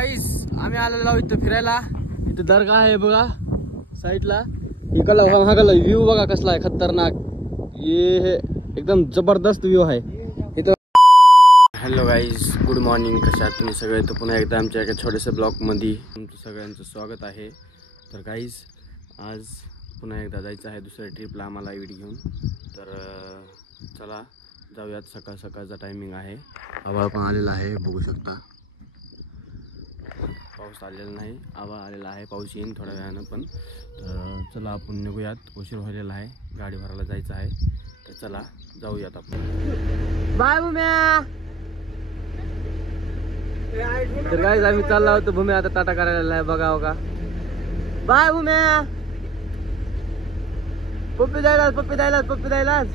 गाईस आम्ही आलेलो आहोत इथं फिरायला. इथं दर्गा आहे बघा साईडला. इकडला महागला व्ह्यू बघा कसला आहे खतरनाक. हे एकदम जबरदस्त व्ह्यू आहे इथं. Hello guys, good morning. कशा आहात तुम्ही सगळे? तर पुन्हा एकदा आमच्या एका छोट्याशा ब्लॉगमध्ये तुमचं सगळ्यांचं स्वागत आहे. तर गाईज आज पुन्हा एकदा जायचं आहे दुसऱ्या ट्रिपला आम्हाला इड घेऊन. तर चला जाऊयात. सकाळ सकाळचा टायमिंग आहे. आभाळ पण आलेला आहे बघू शकता. पाऊस आलेला नाही, आभाळ आलेला आहे. पाऊस येईन थोड्या वेळानं पण. तर चला आपण निघूयात. उशीर व्हायलेला आहे, गाडी भरायला जायचं आहे. तर चला जाऊयात आपण. बाय भूम्या. तर गाईज आम्ही चालला होतो. भूम्या आता टाटा करायला आहे बघा बघा. बाय भूम्या. पप्पी द्यायलाच पप्पी द्यायलाच पप्पी द्यायलाच.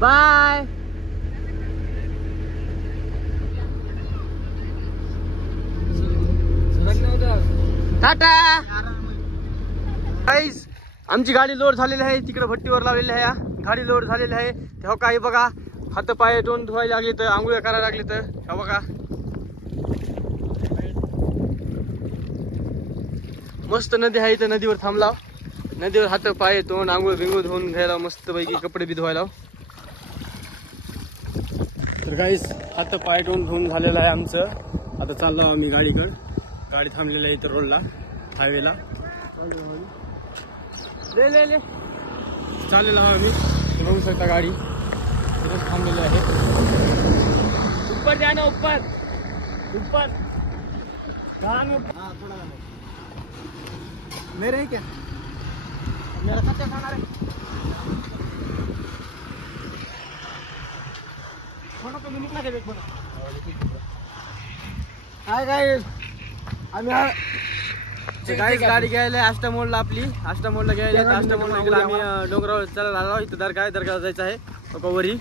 बाय. टाटा. गाईज आमची गाडी लोड झालेली आहे. तिकडे भट्टीवर लावलेली आहे. गाडी लोड झालेली आहे. तेव्हा काही बघा हात पाय तोंड धुवायला लागले तर आंघोळ करायला लागले तर हे बघा. मस्त नदी आहे इथं. नदीवर थांबला. नदीवर हात पाय तोंड आंघोळ बिंगोळ धुवून घ्यायला मस्त पैकी कपडे बी धुवायला. तर गाईस हात पाय तोंड धुवून झालेलं आहे आमचं. आता चाललो आम्ही गाडीकडे. गाडी थांबलेली आहे इथं रोडला हायवेला. ले चाललेलो आहो आम्ही. बघू शकता गाडी इथं थांबलेली आहे. ऊपर जाना ऊपर ऊपर. मेरे है क्या? मेरा सच्चा खाना है. फोटो तो निकला दे फोटो. हाय गाइस आम्ही गाईस गाडी घ्यायला अष्टमोडला आपली. अष्टमोडला घ्यायला अष्टमोडला गेला आम्ही. डोंगरावर चला आलो. इथं दर्गा आहे. दर्गाला जायचं आहे. वरी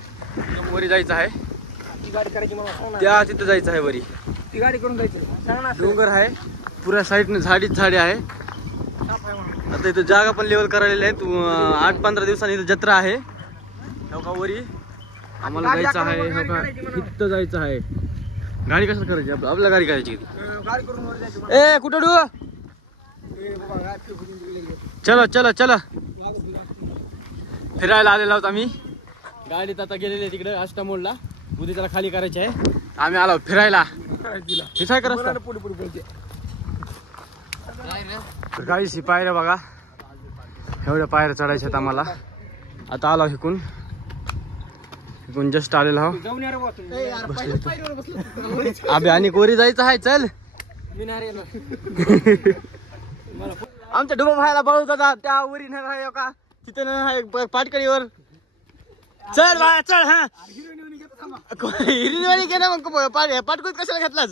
वरी जायचं आहे. ती गाडी करायची मला त्या तिथं जायचं आहे वरी. ती गाडी करून जायचं. डोंगर आहे पुऱ्या साईडने झाडीच झाडे आहे. आता इथं जागा पण लेवल करायला आहे. 8-15 दिवसांनी इथं जत्रा आहे. वरी आम्हाला जायचं आहे. इथं जायचं आहे. गाडी कसं करायची? आपल्या गाडी करायची. ए कुठं डू. चलो चलो चलो. फिरायला आलेलो आहोत आम्ही. गाडीत आता गेलेली आहे तिकडे अष्टमोडला. उद्या त्याला खाली करायची आहे. आम्ही आलो फिरायला. काय करा गाईस ही पायऱ्या बघा. एवढ्या पायऱ्या चढायच्या आहेत आम्हाला. आता आलो इकून जस्ट आलेला आहो. अबे आणि कोरी जायचं आहे. चल आमच्या डुबा भायला बळू जातात त्या वरी नाही का तिथे नाही पाटकडीवर. चल बाय चल. हा हिरणी घे मग पाटकुत कशाला घेतलास?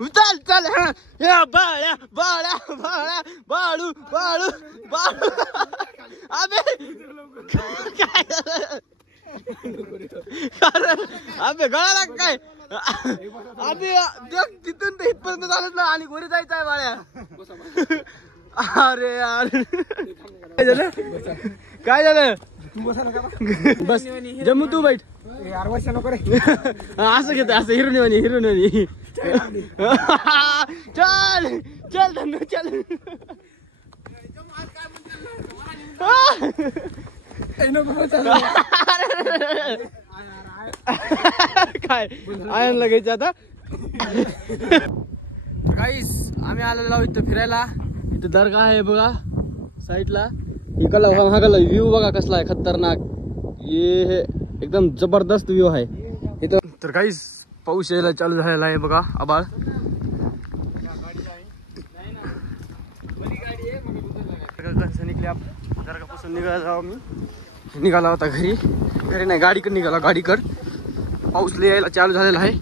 चल चल. हा बाळ्या बाळ्या बाळ्या बाळू बाळू बाळू. अबे काय अबे गळाला काय? अबे तिथून तर इथपर्यंत झालं ना. आणि घरी जायचं आहे बाळ्या. अरे यार काय झालं? काय झालं? बस जम्मू तू बैठ. असं घेत असं हिरोनी हिरोनी. चल चल धन्य चल. काय आयन लगायचं आता. गाईस आम्ही आलेलो आहोत इथं फिरायला. इथं दर्गा आहे बघा साईडला. इकडला महागला व्ह्यू बघा कसला आहे खतरनाक. हे एकदम जबरदस्त व्ह्यू आहे इथं. तर गाईस पाऊस यायला चालू झालेला आहे बघा. आभाळ दर्गापासून निघाला मी. निघाला होता घरी. घरी नाही गाडीकडे निघाला. गाडीकड पाऊस यायला चालू झालेला आहे.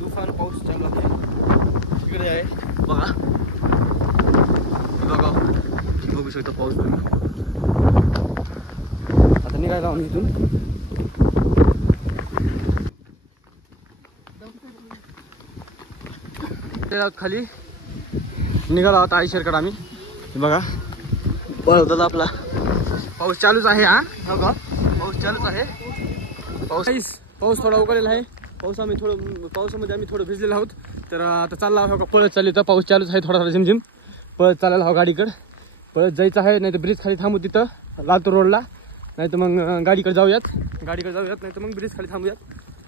तुफान पाऊस चालू आहे. तिकडे आहे बघा बघा बघू शकता पाऊस. आता निघायला आम्ही इथून. खाली निघाला होता आईशरकडे आम्ही. बघा बळवतात आपला. पाऊस चालूच आहे. हा बघा पाऊस चालूच आहे. पाऊस थोडा उघडलेला आहे. पावसामध्ये आम्ही थोडं भिजलेलो आहोत. तर आता चालला हो का पळत चालली तर पाऊस चालूच आहे थोडा झिमझिम. पळत चालायला हो गाडीकडे पळत जायचं आहे. नाही तर ब्रिज खाली थांबू तिथं लातूर रोडला. नाही तर मग गाडीकडे जाऊयात नाही तर मग ब्रिज खाली थांबूयात.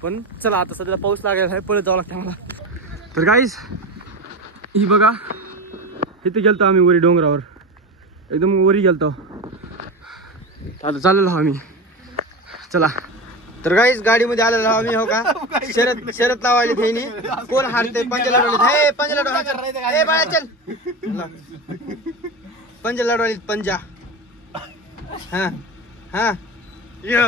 पण चला आता सध्या पाऊस लागलेला आहे पळत जावं लागतं मला. तर गाईस ही बघा इथे गेलतो आम्ही वरी डोंगरावर एकदम वरी गेलतो. आता चाललेलो आम्ही चला. तर गाईस गाडीमध्ये आलेलो आम्ही हो का शरत लावायला थेनी कोण हारते पंजा लढवले बाळा चल पंजा लढवली पंजा. हा हा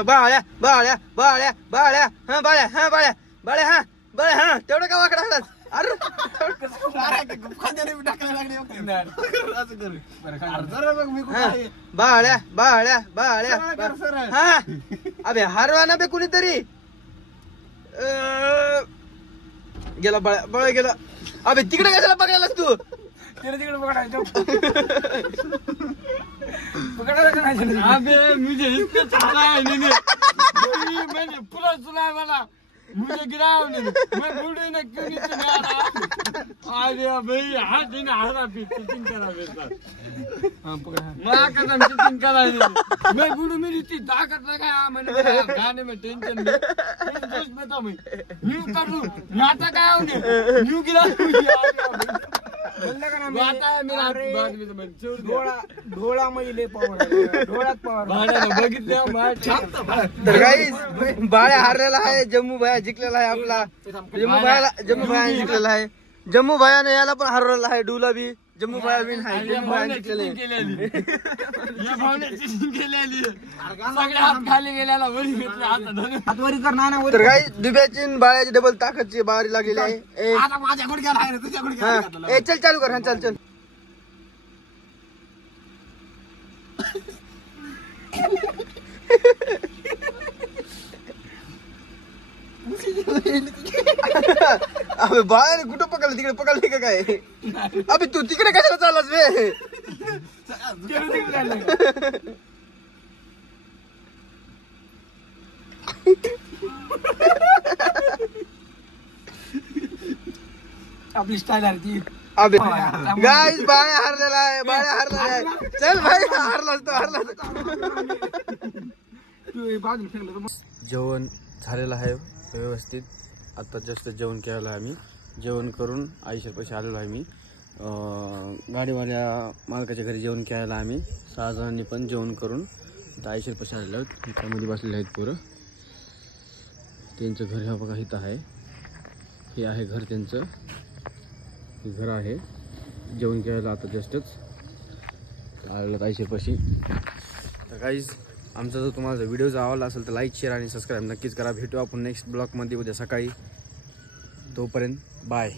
बाळ्या बाळ्या बाळ्या बाळ्या हा बाळ्या हा बाळ्या बाळ्या हा बाळ्या हा तेवढं का वाकडा हातात. अरे बाळ्या बाळ्या बाळ्या हा अबे हारवा ना बे कुणीतरी गेला बाळ्या बाळ्या गेला. अबे तिकडे कशाला बघायलास तू तिकडे बघायचं. अबे मुझे इतने चाला है मैंने पूरा सुना है वाला मुझे गिराया उन्होंने मैं बूढ़े ने क्यों नीचे नहीं आ रहा. अरे भाई हाथ ही ना हारा भी चिटिंग करा बेटा. हां पकड़ा मैं कसम चिटिंग करा मैं बूढ़े मेरी इतनी ताकत लगाया मैंने गाने में टेंशन नहीं दोस्त बता मैं न्यू कर लूं नाटक आया उन्हें न्यू गिरा डोळा मध्ये डोळ्यात तर गाईस बाळ्या हारलेला आहे. जम्मू भाया जिंकलेला आहे आपला. जम्मू भाया जिंकलेला आहे. जम्मू भायाने याला पण हरवलेला आहे डुला बी. जम्मू भाया विन आहे. जम्मू भाया जिंकलेले तर गाईस दुब्याची बाळ्याची डबल ताकदची बारी लागलेली आहे. चल चालू कर. हा चल चल अबे बाहेर कुठं पकडलं तिकडे पकडले का काय. अबे तू तिकडे कशाला चाललास बे. आपली स्टाईल आहे ती. अबे गाईस बाळ्या हारलेला आहे. चल भाई हारलास तो जेवण झालेलं आहे व्यवस्थित. आता जास्त जेवण केलेलं आहे आम्ही. जेवण करून आईच्या पैसे आलेलो आहे मी. गाडीवाल्या मालकाच्या घरी जेवण केलेलं आम्ही 6 जणांनी पण जेवण करून आईच्या पैसे आलेलो आहोत. त्यामध्ये बसलेले आहेत पोरं. त्यांचं घर ह्या बघा इथं आहे. हे आहे घर त्यांचं. हे घर आहे. जेवण केलेलं आता जस्टच आलेलं आईच्या पैसे. तर गाईज आमचा जर तुम्हाला व्हिडिओ जर आवडला असेल तर लाईक शेअर आणि सबस्क्राईब नक्कीच करा. भेटू आपण नेक्स्ट ब्लॉगमध्ये उद्या सकाळी. तोपर्यंत बाय.